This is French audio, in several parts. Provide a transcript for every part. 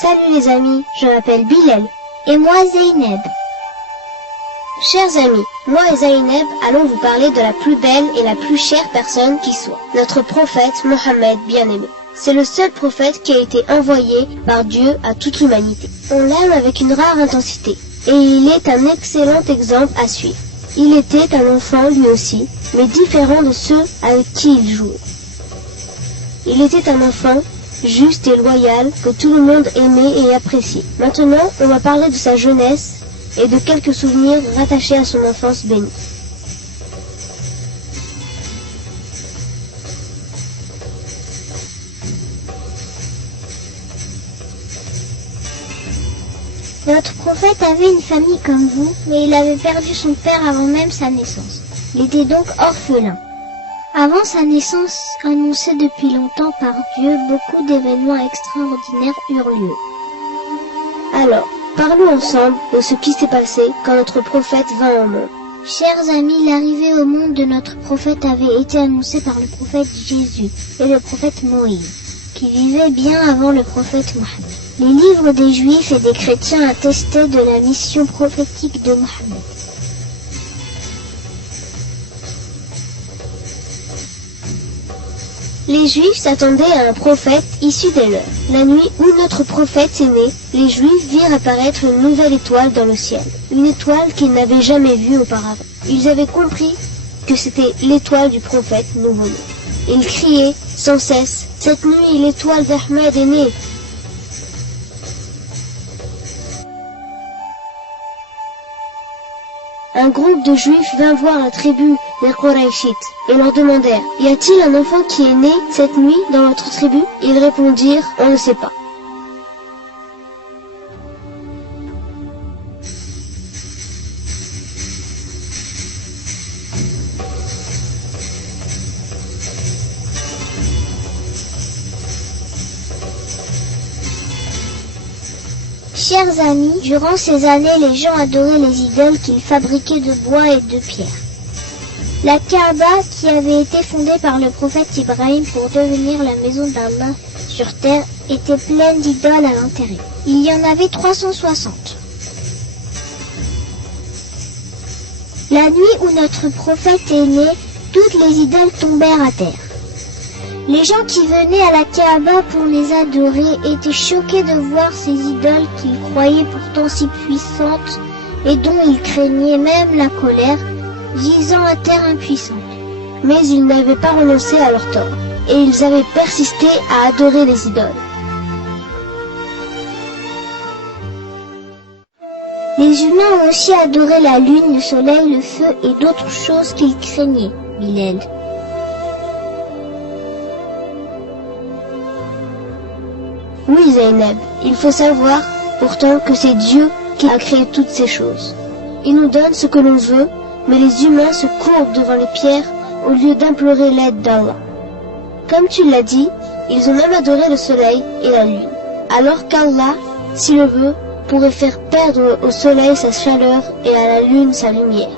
Salut les amis, je m'appelle Bilal. Et moi Zeynep. Chers amis, moi et Zeynep allons vous parler de la plus belle et la plus chère personne qui soit, notre prophète Mohammed bien-aimé. C'est le seul prophète qui a été envoyé par Dieu à toute l'humanité. On l'aime avec une rare intensité, et il est un excellent exemple à suivre. Il était un enfant lui aussi, mais différent de ceux avec qui il jouait. Il était un enfant juste et loyal que tout le monde aimait et appréciait. Maintenant, on va parler de sa jeunesse et de quelques souvenirs rattachés à son enfance bénie. Notre prophète avait une famille comme vous, mais il avait perdu son père avant même sa naissance. Il était donc orphelin. Avant sa naissance, annoncée depuis longtemps par Dieu, beaucoup d'événements extraordinaires eurent lieu. Alors, parlons ensemble de ce qui s'est passé quand notre prophète vint au monde. Chers amis, l'arrivée au monde de notre prophète avait été annoncée par le prophète Jésus et le prophète Moïse, qui vivaient bien avant le prophète Mohammed. Les livres des Juifs et des chrétiens attestaient de la mission prophétique de Mohammed. Les Juifs s'attendaient à un prophète issu des leurs. La nuit où notre prophète est né, les Juifs virent apparaître une nouvelle étoile dans le ciel. Une étoile qu'ils n'avaient jamais vue auparavant. Ils avaient compris que c'était l'étoile du prophète nouveau-né. Ils criaient sans cesse, « Cette nuit, l'étoile d'Ahmed est née !» Un groupe de Juifs vint voir la tribu des Qurayshites et leur demandèrent « Y a-t-il un enfant qui est né cette nuit dans notre tribu ?» Ils répondirent « On ne sait pas ». Chers amis, durant ces années, les gens adoraient les idoles qu'ils fabriquaient de bois et de pierre. La Kaaba, qui avait été fondée par le prophète Ibrahim pour devenir la maison d'Allah sur terre, était pleine d'idoles à l'intérieur. Il y en avait 360. La nuit où notre prophète est né, toutes les idoles tombèrent à terre. Les gens qui venaient à la Kaaba pour les adorer étaient choqués de voir ces idoles qu'ils croyaient pourtant si puissantes et dont ils craignaient même la colère, gisant à terre impuissantes. Mais ils n'avaient pas renoncé à leur tort, et ils avaient persisté à adorer les idoles. Les humains ont aussi adoré la lune, le soleil, le feu et d'autres choses qu'ils craignaient, Bilal. Oui Zeynep, il faut savoir pourtant que c'est Dieu qui a créé toutes ces choses. Il nous donne ce que l'on veut, mais les humains se courbent devant les pierres au lieu d'implorer l'aide d'Allah. Comme tu l'as dit, ils ont même adoré le soleil et la lune, alors qu'Allah, s'il le veut, pourrait faire perdre au soleil sa chaleur et à la lune sa lumière.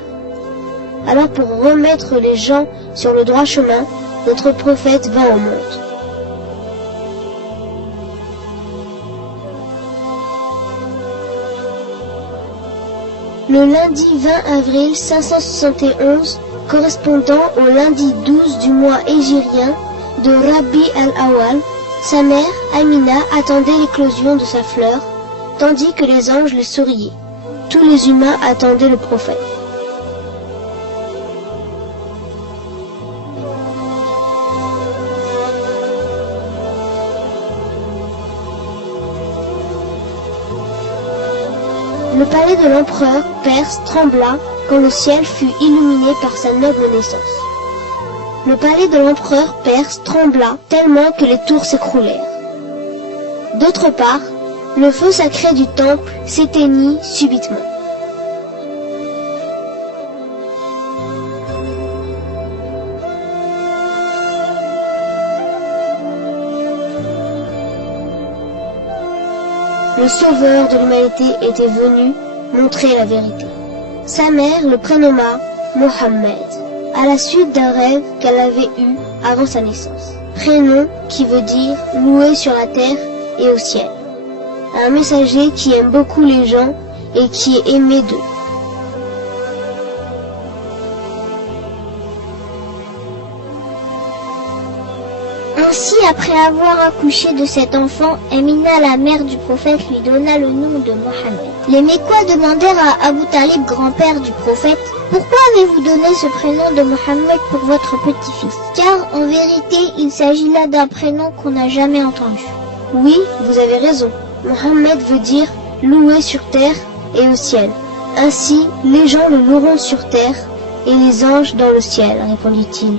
Alors pour remettre les gens sur le droit chemin, notre prophète vint au monde. Le lundi 20 avril 571, correspondant au lundi 12 du mois hégirien de Rabi al-Awwal, sa mère, Amina, attendait l'éclosion de sa fleur, tandis que les anges lui souriaient. Tous les humains attendaient le prophète. Le palais de l'empereur perse trembla quand le ciel fut illuminé par sa noble naissance. Le palais de l'empereur perse trembla tellement que les tours s'écroulèrent. D'autre part, le feu sacré du temple s'éteignit subitement. Le sauveur de l'humanité était venu montrer la vérité. Sa mère le prénomma Mohammed, à la suite d'un rêve qu'elle avait eu avant sa naissance. Prénom qui veut dire loué sur la terre et au ciel. un messager qui aime beaucoup les gens et qui est aimé d'eux. Ainsi, après avoir accouché de cet enfant, Amina, la mère du prophète, lui donna le nom de Mohammed. Les Mécois demandèrent à Abu Talib, grand-père du prophète, « Pourquoi avez-vous donné ce prénom de Mohammed pour votre petit-fils ?» Car, en vérité, il s'agit là d'un prénom qu'on n'a jamais entendu. Oui, vous avez raison. Mohammed veut dire « loué sur terre et au ciel ». Ainsi, les gens le loueront sur terre et les anges dans le ciel, répondit-il.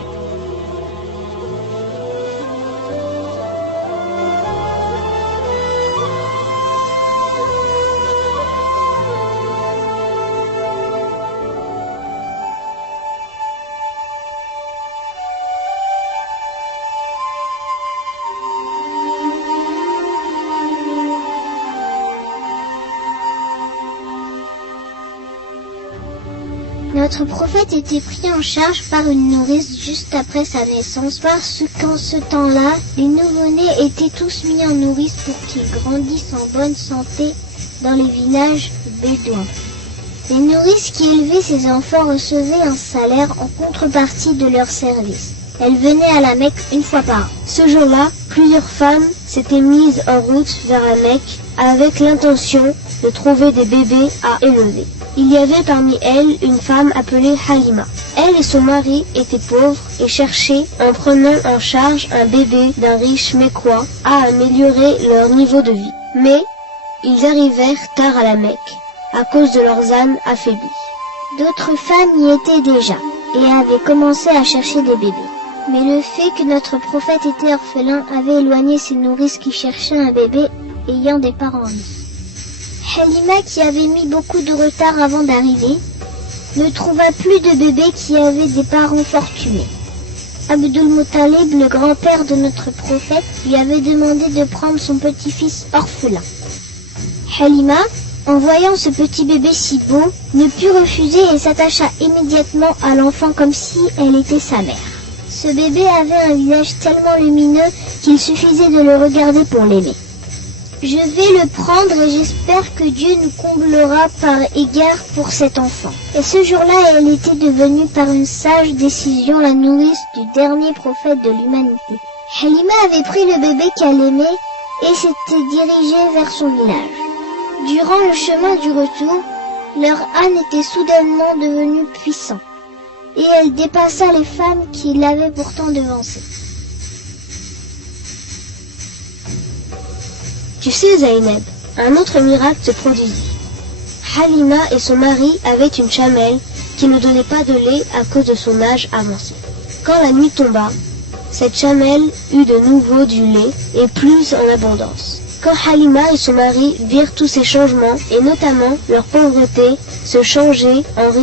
Notre prophète était pris en charge par une nourrice juste après sa naissance parce qu'en ce temps-là, les nouveau-nés étaient tous mis en nourrice pour qu'ils grandissent en bonne santé dans les villages bédouins. Les nourrices qui élevaient ces enfants recevaient un salaire en contrepartie de leur service. Elles venaient à la Mecque une fois par an. Ce jour-là, plusieurs femmes s'étaient mises en route vers la Mecque avec l'intention de trouver des bébés à élever. Il y avait parmi elles une femme appelée Halima. Elle et son mari étaient pauvres et cherchaient, en prenant en charge un bébé d'un riche Mécois, à améliorer leur niveau de vie. Mais ils arrivèrent tard à la Mecque, à cause de leurs ânes affaiblis. D'autres femmes y étaient déjà et avaient commencé à chercher des bébés. Mais le fait que notre prophète était orphelin avait éloigné ces nourrices qui cherchaient un bébé ayant des parents nus. Halima, qui avait mis beaucoup de retard avant d'arriver, ne trouva plus de bébés qui avaient des parents fortunés. Abdul Muttalib, le grand-père de notre prophète, lui avait demandé de prendre son petit-fils orphelin. Halima, en voyant ce petit bébé si beau, ne put refuser et s'attacha immédiatement à l'enfant comme si elle était sa mère. Ce bébé avait un visage tellement lumineux qu'il suffisait de le regarder pour l'aimer. Je vais le prendre et j'espère que Dieu nous comblera par égard pour cet enfant. Et ce jour-là, elle était devenue par une sage décision la nourrice du dernier prophète de l'humanité. Halima avait pris le bébé qu'elle aimait et s'était dirigée vers son village. Durant le chemin du retour, leur âne était soudainement devenu puissant et elle dépassa les femmes qui l'avaient pourtant devancée. Tu sais, Zaynab, un autre miracle se produisit. Halima et son mari avaient une chamelle qui ne donnait pas de lait à cause de son âge avancé. Quand la nuit tomba, cette chamelle eut de nouveau du lait et plus en abondance. Quand Halima et son mari virent tous ces changements, et notamment leur pauvreté se changer en richesse,